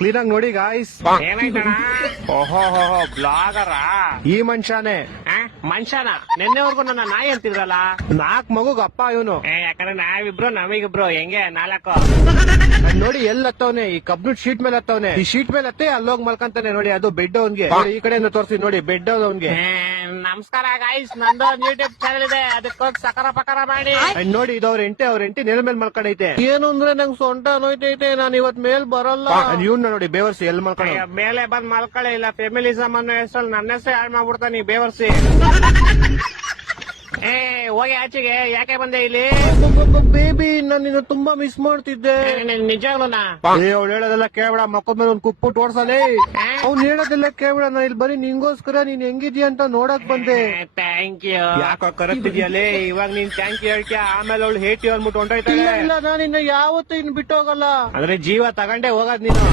Clean ಆಗಿ ನೋಡಿ guys. ಏನಾಯ್ತಣ್ಣ? ಓಹೋ ಬ್ಲಾಗರ ಈ ಮನುಷ್ಯನೇ ಮನುಷ್ಯನ ನಿನ್ನೆವರೆಗೂ ನನ್ನ ನಾಯಿ ಅಂತಿದ್ರಲ್ಲ. 4 ಮಗುಗ್ ಅಪ್ಪ ಇವನು. ಯಾಕಂದ್ರೆ ನಾವಿಬ್ರು ನಮಗಿಬ್ರು ಹೆಂಗೆ 4. ನೋಡಿ ಎಲ್ಲಿ ಹತ್ತವನೆ, ಈ ಕಬ್ಬಿಣ ಶೀಟ್ ಮೇಲೆ ಹತ್ತವನೆ. ಈ ಶೀಟ್ ಮೇಲೆ ಹತ್ತೆ ಅಲ್ಲೋಗ್ ಮಲ್ಕಂತಾನೆ ನೋಡಿ, ಅದು ಬೆಡ್ ಅವನ್ಗೆ. ಈ ಕಡೆಯಿಂದ ತೋರಿಸಿ ನೋಡಿ, ಬೆಡ್ ಅವನ್ಗೆ. ನಮಸ್ಕಾರ ಗಾಯ್ಸ್, ನಂದು ಒಂದು ಯೂಟ್ಯೂಬ್ ಚಾನಲ್ ಇದೆ, ಅದಕ್ಕೋಗಿ ಸಕರ ಪಕರ ಮಾಡಿ. ನೋಡಿ ಇದು ಅವ್ರ ಎಂಟಿ ನೆಲ ಮೇಲೆ ಮಲ್ಕೊಂಡೈತೆ. ಏನು ಅಂದ್ರೆ ನಂಗೆ ಸೊಂಟ ನೋಯ್ತೈತೆ, ನಾನು ಇವತ್ ಮೇಲ್ ಬರಲ್ಲ. ಇವ್ನ ನೋಡಿ ಬೇವರ್ಸಿ ಎಲ್ಲಿ ಮಲ್ಕೊಂಡ. ಮೇಲೆ ಬಂದ್ ಮಲ್ಕೊಳ್ಳಿ, ಇಲ್ಲ ಫೆಮಿಲಿಸಮ್ ಅನ್ನೋ ಹೆಸರಲ್ಲಿ ನನ್ನ ಹೆಸರು ಹಾಳು ಮಾಡ್ಬಿಡ್ತಾನೆ ಬೇವರ್ಸಿ. ಹೋಗಿ ಆಚೆಗೆ, ಯಾಕೆ ಬಂದೆ ಇಲ್ಲಿ? ಬೇಬಿ ನಾನು ನಿನ್ನ ತುಂಬಾ ಮಿಸ್ ಮಾಡ್ತಿದ್ದೆ. ನಿಜಾಗ್ಲೂನಾ? ಅವ್ಳು ಹೇಳೋದೆಲ್ಲ ಕೇಳಬೇಡ, ಮಕ್ಕದ ಮೇಲೆ ಒಂದ್ ಕುಪ್ಪುಟ್ಟು ಓಡ್ಸಲೇ. ಅವ್ನು ಹೇಳೋದೆಲ್ಲ ಕೇಳಬೇಡ, ನಾನು ಇಲ್ಲಿ ಬರೀ ನಿಂಗೋಸ್ಕರ ನೀನ್ ಹೆಂಗಿದ್ಯಾ ಅಂತ ನೋಡಕ್ ಬಂದೆ. Thank you. ಯಾಕೋ ಕರೆಕ್ತಿದ್ಯಲ್ಲೇ, ಇವಾಗ ನೀನ್ ಥ್ಯಾಂಕ್ ಯು ಹೇಳ್ತೀಯ, ಆಮೇಲೆ ಅವಳು ಹೇಟಿ ಅಂದ್ಬಿಟ್ಟು ಹೊಂಟೋಯ್ತಾಳೆ. ಇಲ್ಲ ನಾನು ಇನ್ನ ಯಾವತ್ತೂ ಇನ್ ಬಿಟ್ಟು ಹೋಗಲ್ಲ. ಅಂದ್ರೆ ಜೀವ ತಗೊಂಡೇ ಹೋಗೋದ್ ನೀನು.